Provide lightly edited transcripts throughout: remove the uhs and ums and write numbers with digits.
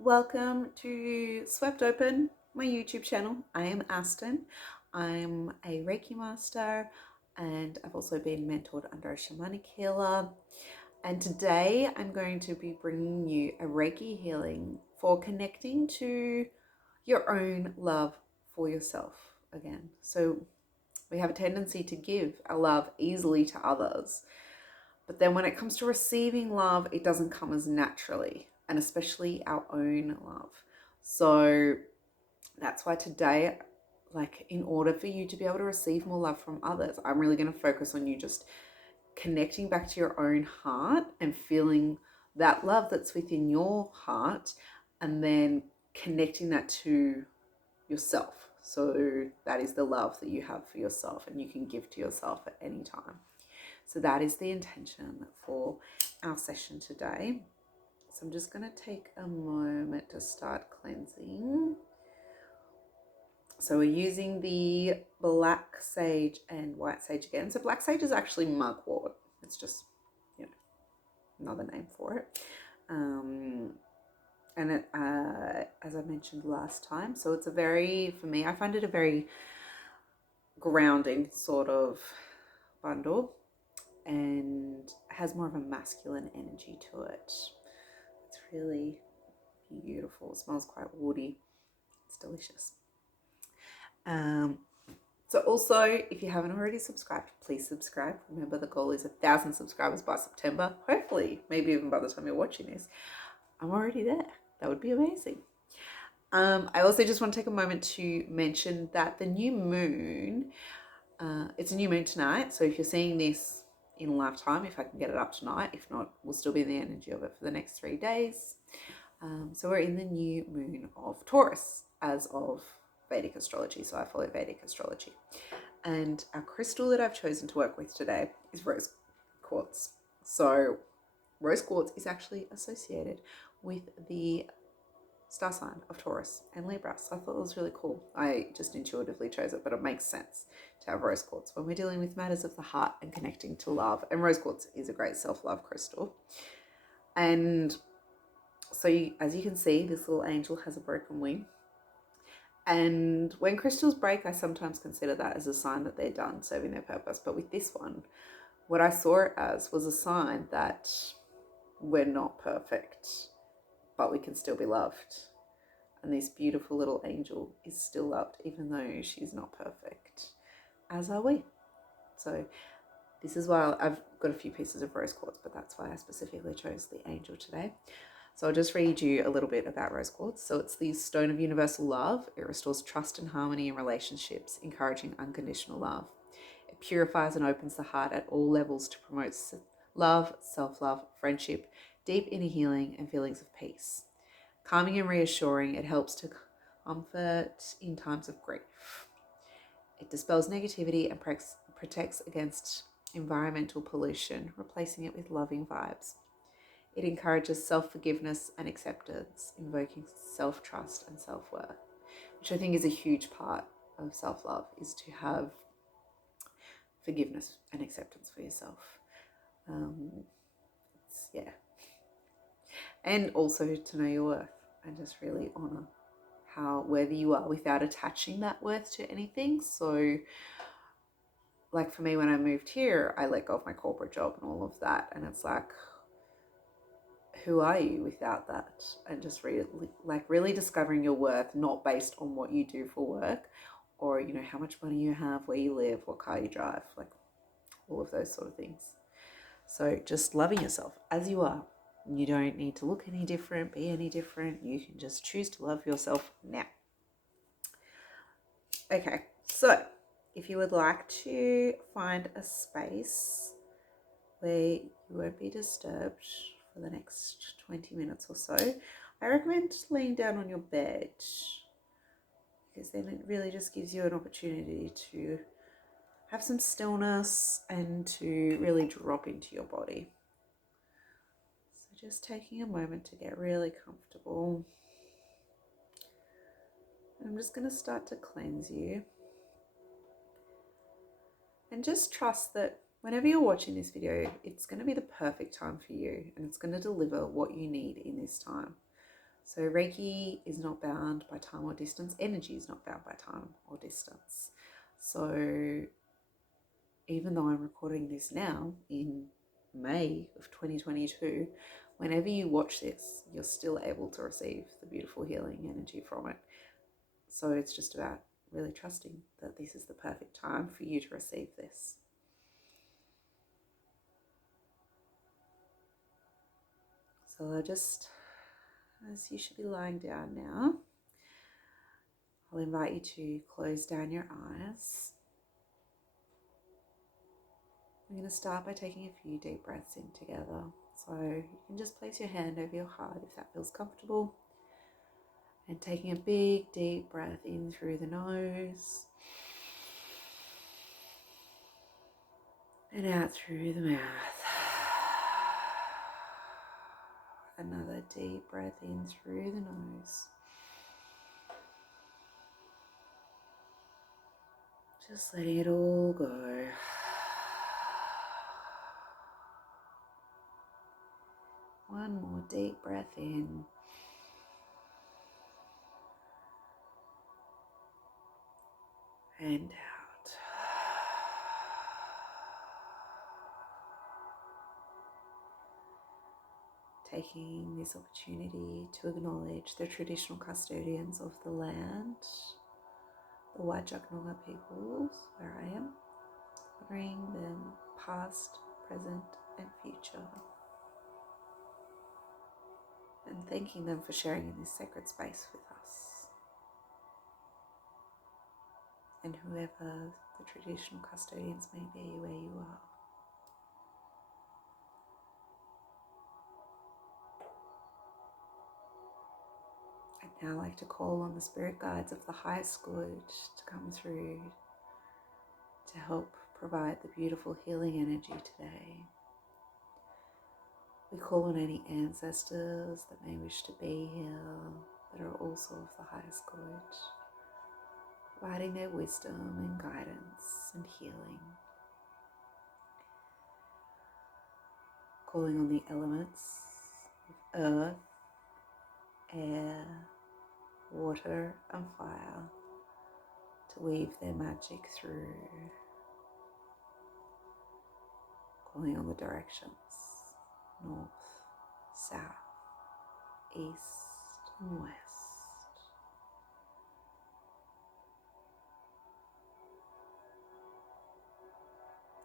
Welcome to Swept Open, my YouTube channel. I am Aston. I'm a Reiki master and I've also been mentored under a shamanic healer. And today I'm going to be bringing you a Reiki healing for connecting to your own love for yourself again. So we have a tendency to give our love easily to others, but then when it comes to receiving love, it doesn't come as naturally, and especially our own love. So that's why today, like, in order for you to be able to receive more love from others, I'm really going to focus on you just connecting back to your own heart and feeling that love that's within your heart, and then connecting that to yourself. So that is the love that you have for yourself and you can give to yourself at any time. So that is the intention for our session today. So I'm just going to take a moment to start cleansing. So we're using the black sage and white sage again. So black sage is actually mugwort. It's just, another name for it. And it, as I mentioned last time, so it's for me, I find it a very grounding sort of bundle and has more of a masculine energy to it. It's really beautiful. It smells quite woody. It's delicious. So also, if you haven't already subscribed, please subscribe. Remember, the goal is 1,000 subscribers by September. Hopefully, maybe even by the time you're watching this, I'm already there. That would be amazing. I also just want to take a moment to mention that the new moon, it's a new moon tonight. So if you're seeing this in lifetime, if I can get it up tonight, if not, we'll still be in the energy of it for the next 3 days. So we're in the new moon of Taurus as of Vedic astrology. So I follow Vedic astrology. And our crystal that I've chosen to work with today is rose quartz. So rose quartz is actually associated with the star sign of Taurus and Libra. So I thought it was really cool. I just intuitively chose it, but it makes sense to have rose quartz when we're dealing with matters of the heart and connecting to love. And rose quartz is a great self-love crystal. And so as you can see, this little angel has a broken wing. And when crystals break, I sometimes consider that as a sign that they're done serving their purpose. But with this one, what I saw it as was a sign that we're not perfect, but we can still be loved. And this beautiful little angel is still loved, even though she's not perfect, as are we. So this is why I've got a few pieces of rose quartz, but that's why I specifically chose the angel today. So I'll just read you a little bit about rose quartz. So it's the stone of universal love. It restores trust and harmony in relationships, encouraging unconditional love. It purifies and opens the heart at all levels to promote love, self-love, friendship, deep inner healing, and feelings of peace. Calming and reassuring, it helps to comfort in times of grief. It dispels negativity and protects against environmental pollution, replacing it with loving vibes. It encourages self-forgiveness and acceptance, invoking self-trust and self-worth, which I think is a huge part of self-love, is to have forgiveness and acceptance for yourself. And also to know your worth and just really honor how worthy you are without attaching that worth to anything. So like for me, when I moved here, I let go of my corporate job and all of that, and it's like, who are you without that? And just really discovering your worth, not based on what you do for work or how much money you have, where you live, what car you drive, like all of those sort of things. So just loving yourself as you are. You don't need to look any different, be any different. You can just choose to love yourself now. Okay, so if you would like to find a space where you won't be disturbed for the next 20 minutes or so, I recommend laying down on your bed, because then it really just gives you an opportunity to have some stillness and to really drop into your body. So just taking a moment to get really comfortable. I'm just going to start to cleanse you. And just trust that whenever you're watching this video, it's going to be the perfect time for you and it's going to deliver what you need in this time. So So Reiki is not bound by time or distance. Energy is not bound by time or distance. So even though I'm recording this now in May of 2022, whenever you watch this, you're still able to receive the beautiful healing energy from it. So it's just about really trusting that this is the perfect time for you to receive this. So as you should be lying down now, I'll invite you to close down your eyes. We're going to start by taking a few deep breaths in together. So you can just place your hand over your heart if that feels comfortable. And taking a big deep breath in through the nose. And out through the mouth. Another deep breath in through the nose. Just letting it all go. One more deep breath in. And out. Taking this opportunity to acknowledge the traditional custodians of the land, the Whadjuk-Noongar peoples where I am, honoring them past, present and future, and thanking them for sharing in this sacred space with us. And whoever the traditional custodians may be where you are. I'd now like to call on the spirit guides of the highest good to come through to help provide the beautiful healing energy today. We call on any ancestors that may wish to be here, that are also of the highest good, providing their wisdom and guidance and healing. Calling on the elements of earth, air, water and fire to weave their magic through. Calling on the directions, north, south, east and west.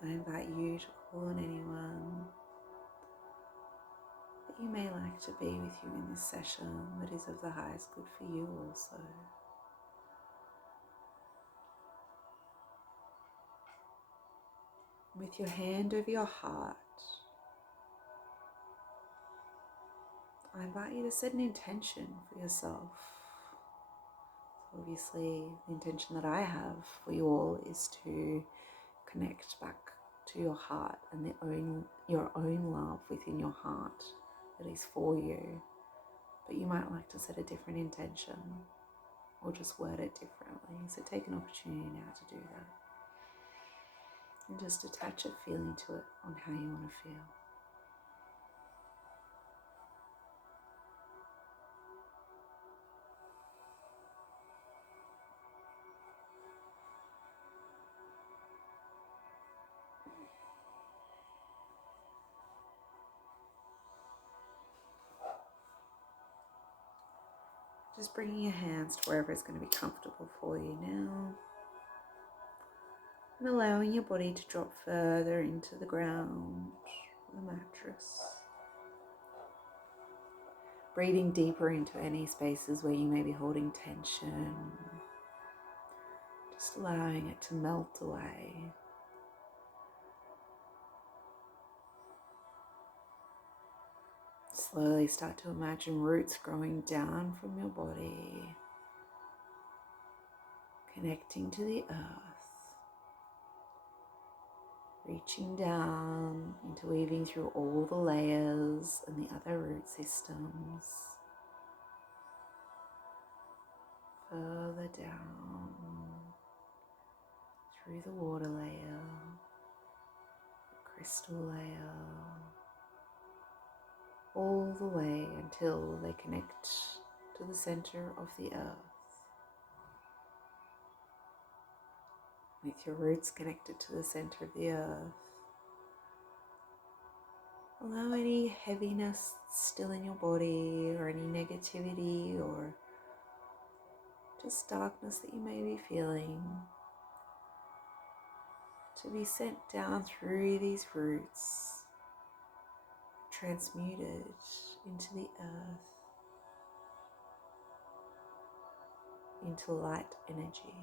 I invite you to call on anyone that you may like to be with you in this session that is of the highest good for you also. With your hand over your heart, I invite you to set an intention for yourself. So obviously, the intention that I have for you all is to connect back to your heart and your own love within your heart that is for you. But you might like to set a different intention or just word it differently. So take an opportunity now to do that. And just attach a feeling to it on how you want to feel. Just bringing your hands to wherever it's going to be comfortable for you now. And allowing your body to drop further into the ground, the mattress. Breathing deeper into any spaces where you may be holding tension. Just allowing it to melt away. Slowly start to imagine roots growing down from your body, connecting to the earth, reaching down, interweaving through all the layers and the other root systems, further down through the water layer, the crystal layer, all the way until they connect to the center of the earth, with your roots connected to the center of the earth. Allow any heaviness still in your body, or any negativity, or just darkness that you may be feeling, to be sent down through these roots, transmuted into the earth, into light energy.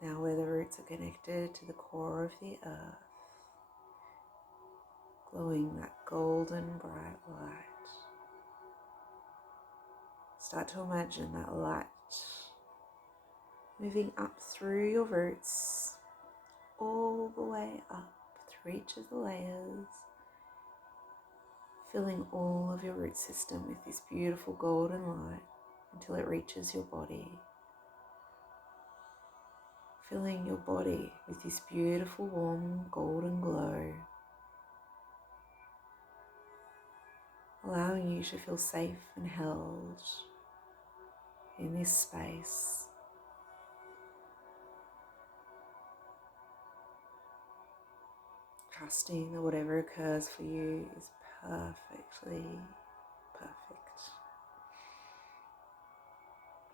Now, where the roots are connected to the core of the earth, glowing that golden bright light, start to imagine that light moving up through your roots, all the way up through each of the layers, filling all of your root system with this beautiful golden light until it reaches your body. Filling your body with this beautiful warm golden glow, allowing you to feel safe and held in this space. Trusting that whatever occurs for you is perfectly perfect.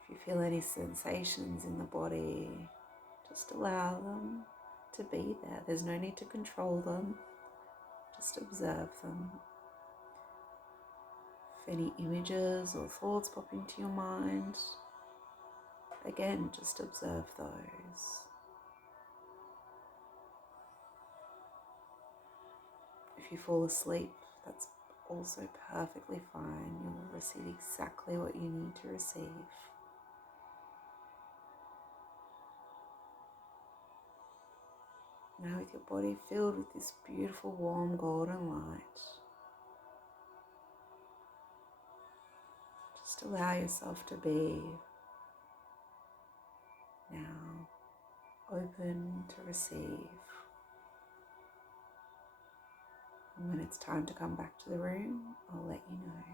If you feel any sensations in the body, just allow them to be there. There's no need to control them, just observe them. If any images or thoughts pop into your mind, again, just observe those. If you fall asleep, that's also perfectly fine. You'll receive exactly what you need to receive. Now, with your body filled with this beautiful warm golden light, just allow yourself to be now open to receive. And when it's time to come back to the room, I'll let you know.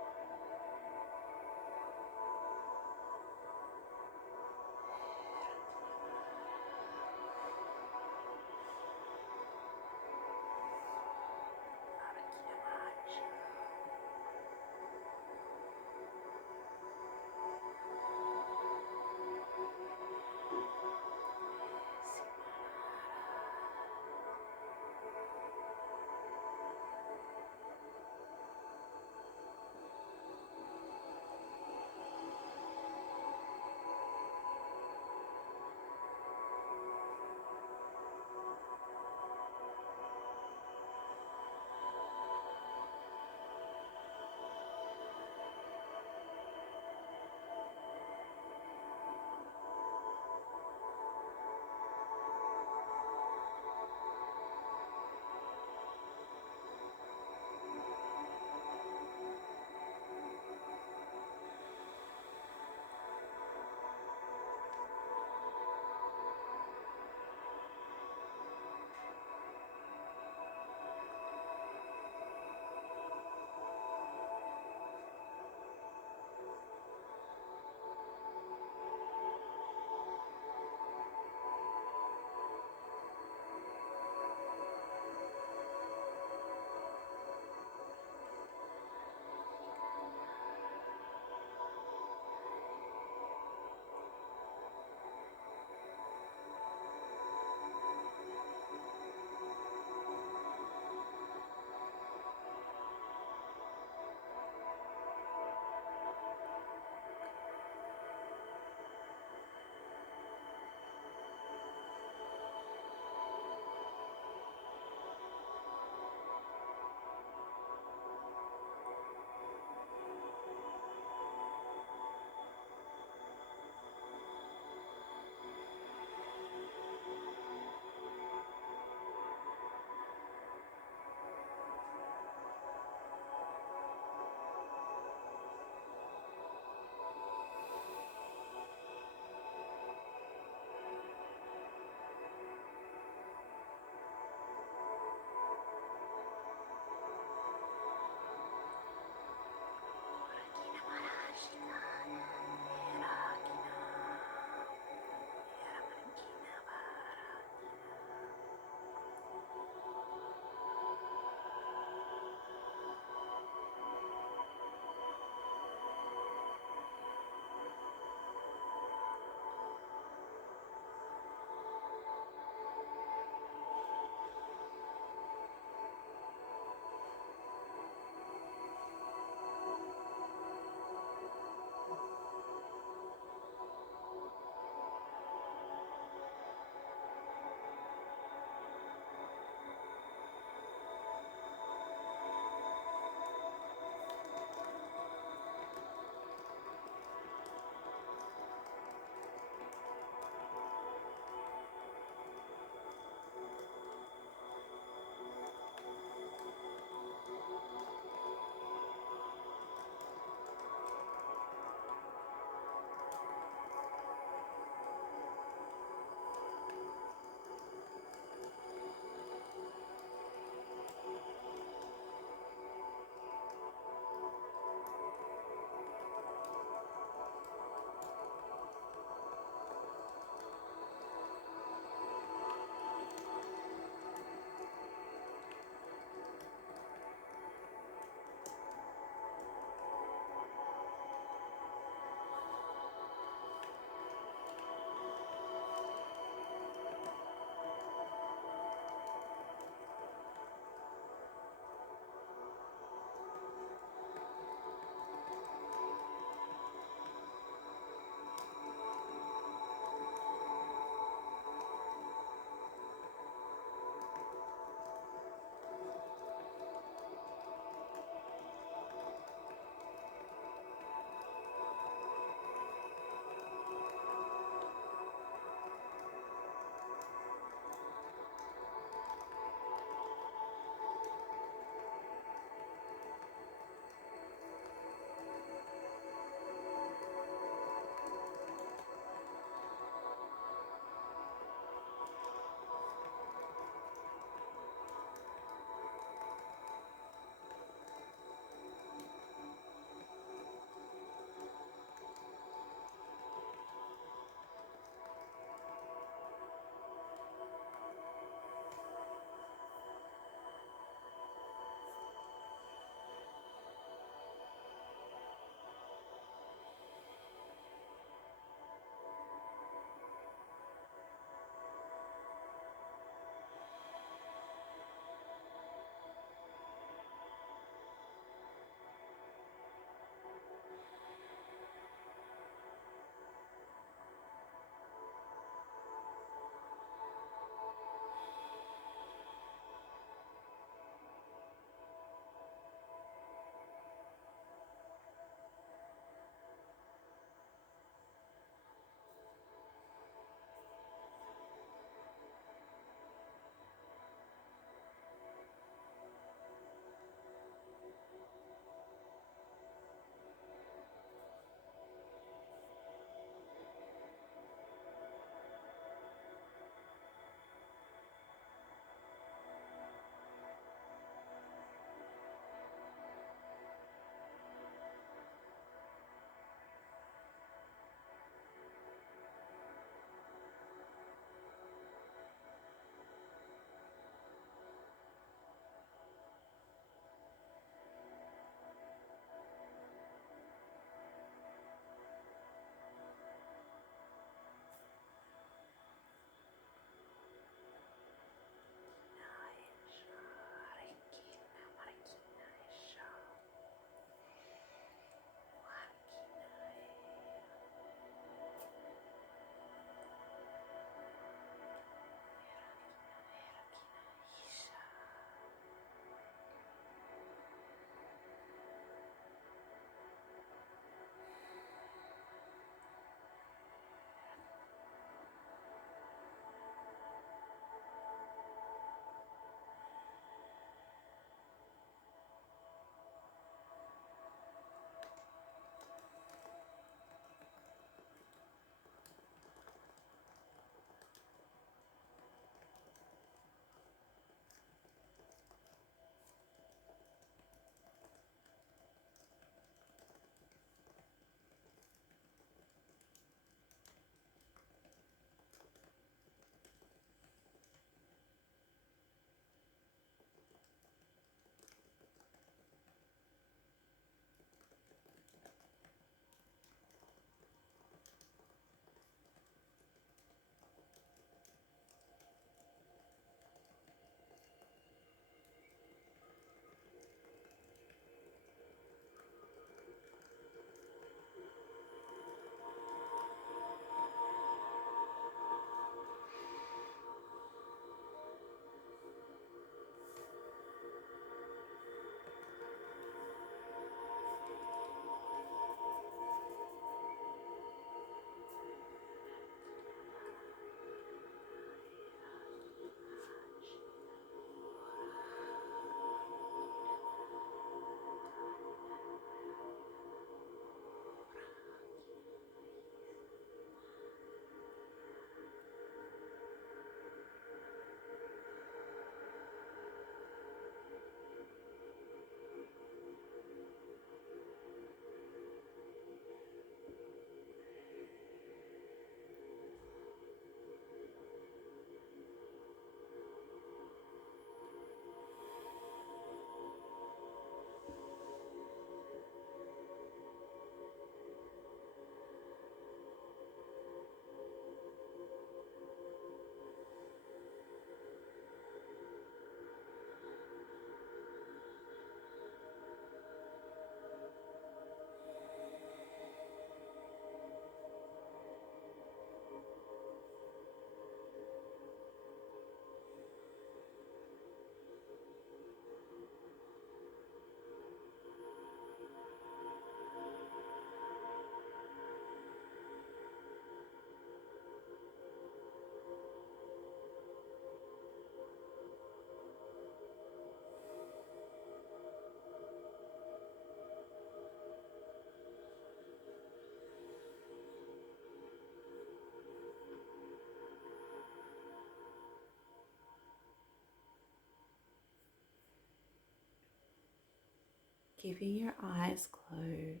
keeping your eyes closed,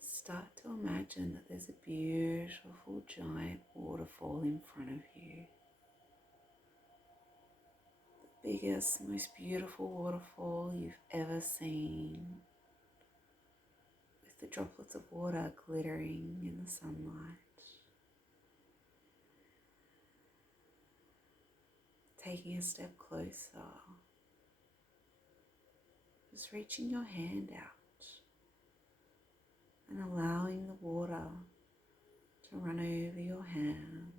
start to imagine that there's a beautiful giant waterfall in front of you. The biggest, most beautiful waterfall you've ever seen, with the droplets of water glittering in the sunlight. Taking a step closer, just reaching your hand out and allowing the water to run over your hand.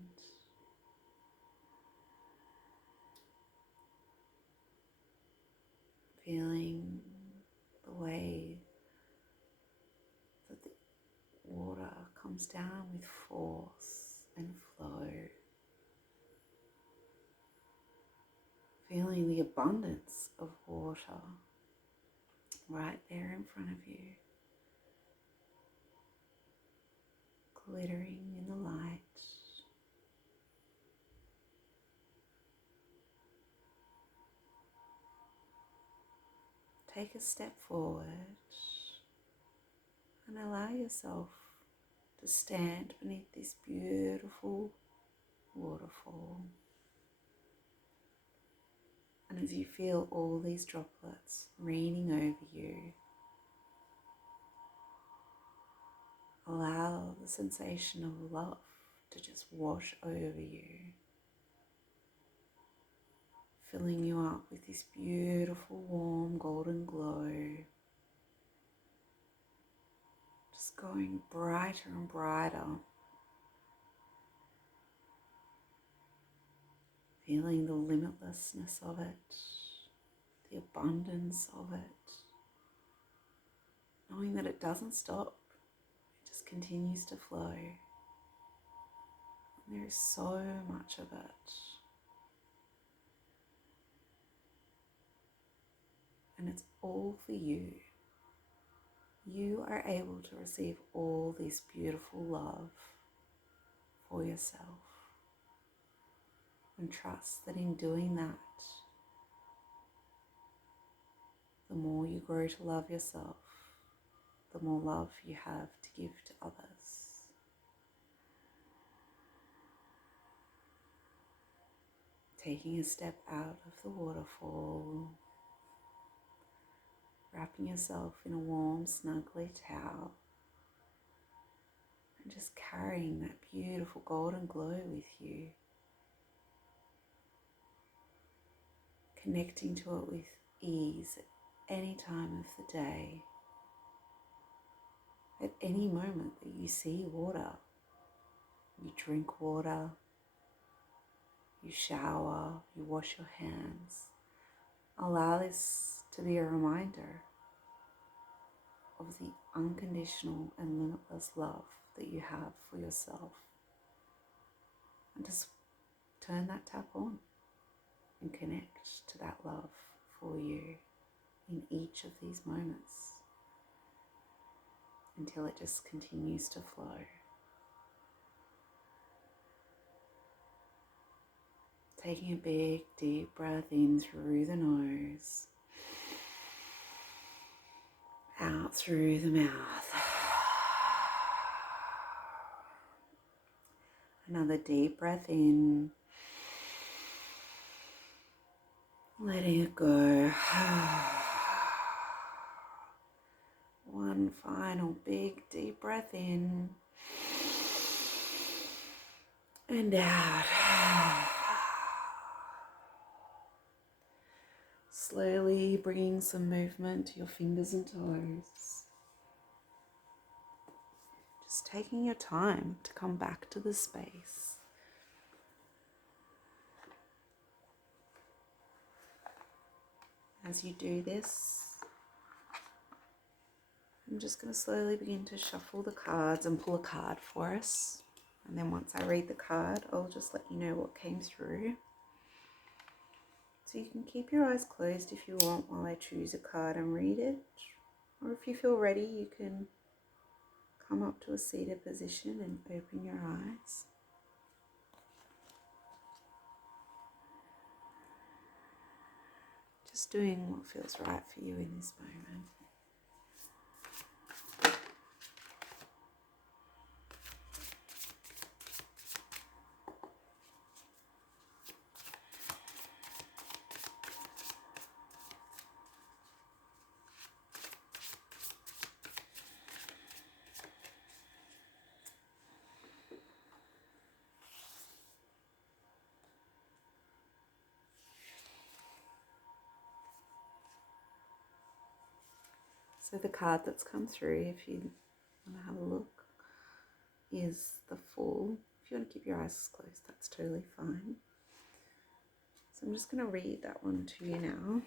Feeling the way that the water comes down with force and flow. Feeling the abundance of water right there in front of you, glittering in the light. Take a step forward and allow yourself to stand beneath this beautiful waterfall. And as you feel all these droplets raining over you, allow the sensation of love to just wash over you, filling you up with this beautiful, warm, golden glow, just going brighter and brighter, feeling the limitlessness of it, the abundance of it, knowing that it doesn't stop, it just continues to flow. And there is so much of it. And it's all for you. You are able to receive all this beautiful love for yourself. And trust that in doing that, the more you grow to love yourself, the more love you have to give to others. Taking a step out of the waterfall, wrapping yourself in a warm, snuggly towel, and just carrying that beautiful golden glow with you, connecting to it with ease at any time of the day, at any moment that you see water, you drink water, you shower, you wash your hands. Allow this to be a reminder of the unconditional and limitless love that you have for yourself. And just turn that tap on and connect to that love for you in each of these moments until it just continues to flow. Taking a big, deep breath in through the nose, out through the mouth. Another deep breath in, letting it go. One final big, deep breath in and out. Slowly bringing some movement to your fingers and toes. Just taking your time to come back to the space. As you do this, I'm just going to slowly begin to shuffle the cards and pull a card for us. And then once I read the card, I'll just let you know what came through. So you can keep your eyes closed if you want while I choose a card and read it. Or if you feel ready, you can come up to a seated position and open your eyes. just doing what feels right for you in this moment. So the card that's come through, if you want to have a look, is the Fool. If you want to keep your eyes closed, that's totally fine. So I'm just going to read that one to you now.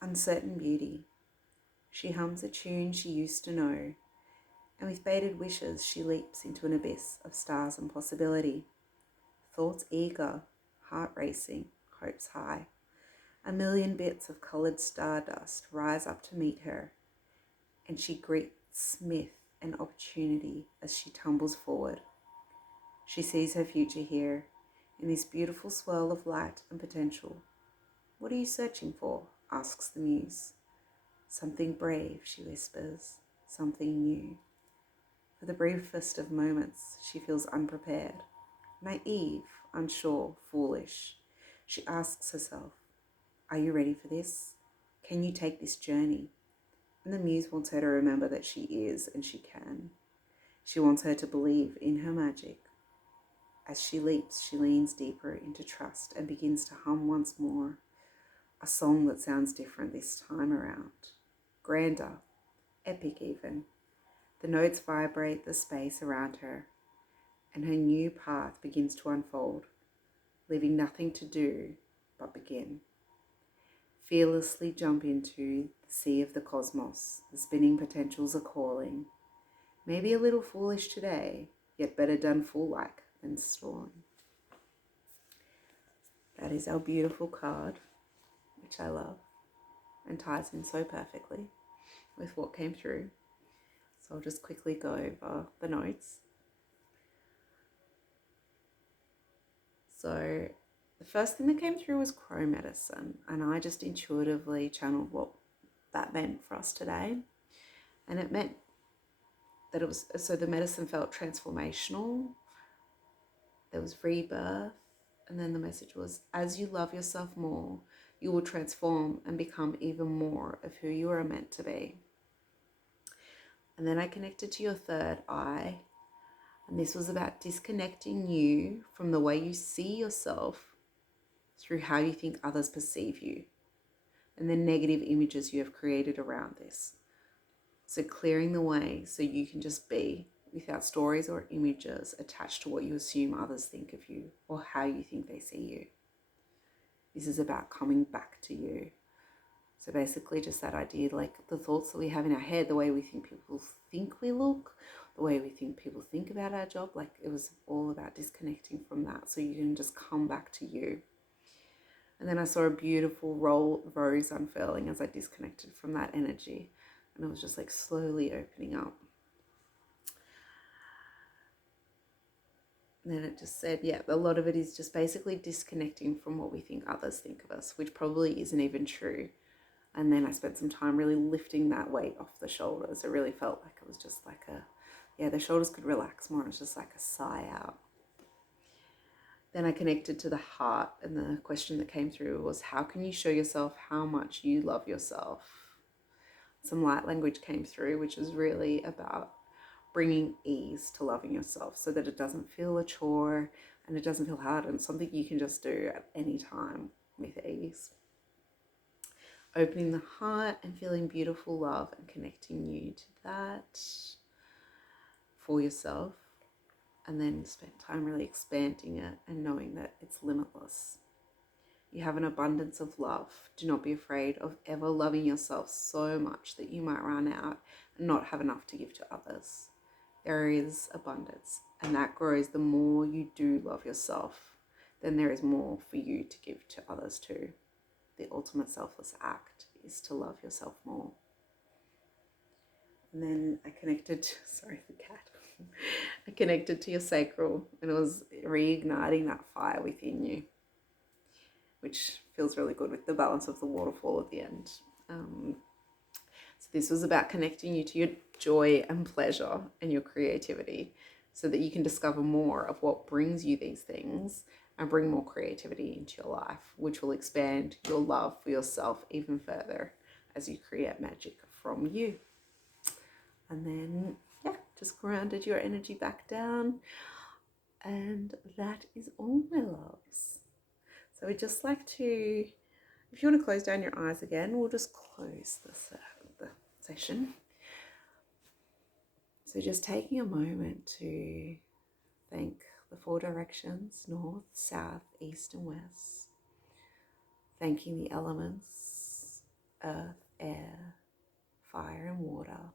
Uncertain beauty. She hums a tune she used to know, and with bated wishes she leaps into an abyss of stars and possibility. Thoughts eager, heart racing, hopes high. A million bits of coloured stardust rise up to meet her, and she greets Smith an opportunity as she tumbles forward. She sees her future here, in this beautiful swirl of light and potential. What are you searching for? Asks the muse. Something brave, she whispers, something new. For the briefest of moments, she feels unprepared, naive, unsure, foolish. She asks herself, are you ready for this? Can you take this journey? And the muse wants her to remember that she is and she can. She wants her to believe in her magic. As she leaps, she leans deeper into trust and begins to hum once more, a song that sounds different this time around. Grander, epic even. The notes vibrate the space around her, and her new path begins to unfold, leaving nothing to do but begin. Fearlessly jump into the sea of the cosmos. The spinning potentials are calling. Maybe a little foolish today, yet better done fool-like than stalling. That is our beautiful card, which I love and ties in so perfectly with what came through. So I'll just quickly go over the notes. So the first thing that came through was crow medicine, and I just intuitively channeled what that meant for us today. And it meant that it was, so the medicine felt transformational. There was rebirth, and then the message was, as you love yourself more, you will transform and become even more of who you are meant to be. And then I connected to your third eye, and this was about disconnecting you from the way you see yourself through how you think others perceive you and the negative images you have created around this. So clearing the way so you can just be without stories or images attached to what you assume others think of you or how you think they see you. This is about coming back to you. So basically just that idea, like the thoughts that we have in our head, the way we think people think we look, the way we think people think about our job, like it was all about disconnecting from that so you can just come back to you. And then I saw a beautiful rose unfurling as I disconnected from that energy. And it was just like slowly opening up. And then it just said, yeah, a lot of it is just basically disconnecting from what we think others think of us, which probably isn't even true. And then I spent some time really lifting that weight off the shoulders. It really felt like it was just like the shoulders could relax more. It was just like a sigh out. Then I connected to the heart, and the question that came through was, how can you show yourself how much you love yourself? Some light language came through, which is really about bringing ease to loving yourself so that it doesn't feel a chore and it doesn't feel hard, and something you can just do at any time with ease. Opening the heart and feeling beautiful love and connecting you to that for yourself, and then spend time really expanding it and knowing that it's limitless. You have an abundance of love. Do not be afraid of ever loving yourself so much that you might run out and not have enough to give to others. There is abundance, and that grows the more you do love yourself. Then there is more for you to give to others too. The ultimate selfless act is to love yourself more. And then I connected, sorry, the cat. I connected to your sacral, and it was reigniting that fire within you, which feels really good with the balance of the waterfall at the end. So this was about connecting you to your joy and pleasure and your creativity so that you can discover more of what brings you these things and bring more creativity into your life, which will expand your love for yourself even further as you create magic from you. And then, yeah, just grounded your energy back down. And that is all, my loves. So we'd just like to, if you want to close down your eyes again, we'll just close the session. So just taking a moment to thank the four directions, north, south, east, and west. Thanking the elements, earth, air, fire, and water.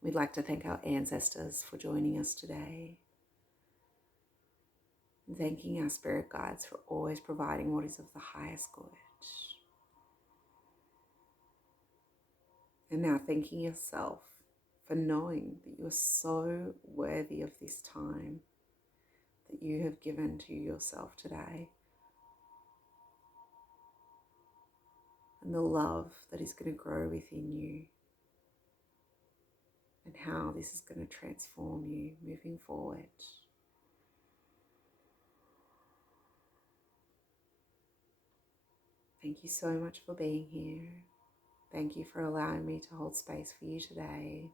We'd like to thank our ancestors for joining us today. And thanking our spirit guides for always providing what is of the highest good. And now thanking yourself for knowing that you are so worthy of this time that you have given to yourself today. And the love that is going to grow within you. And how this is going to transform you moving forward. Thank you so much for being here. Thank you for allowing me to hold space for you today.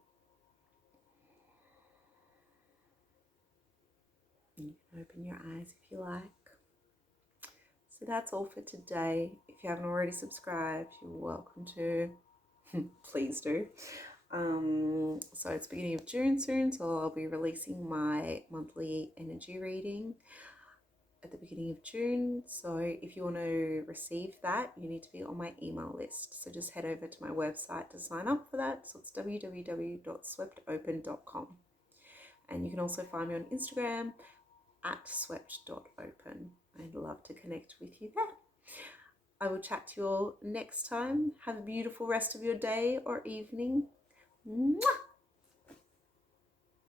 You can open your eyes if you like. So that's all for today. If you haven't already subscribed, you're welcome to. Please do. So it's beginning of June soon, so I'll be releasing my monthly energy reading at the beginning of June. So if you want to receive that, you need to be on my email list. So just head over to my website to sign up for that. So it's www.sweptopen.com. And you can also find me on Instagram at swept.open. I'd love to connect with you there. I will chat to you all next time. Have a beautiful rest of your day or evening. Mwah!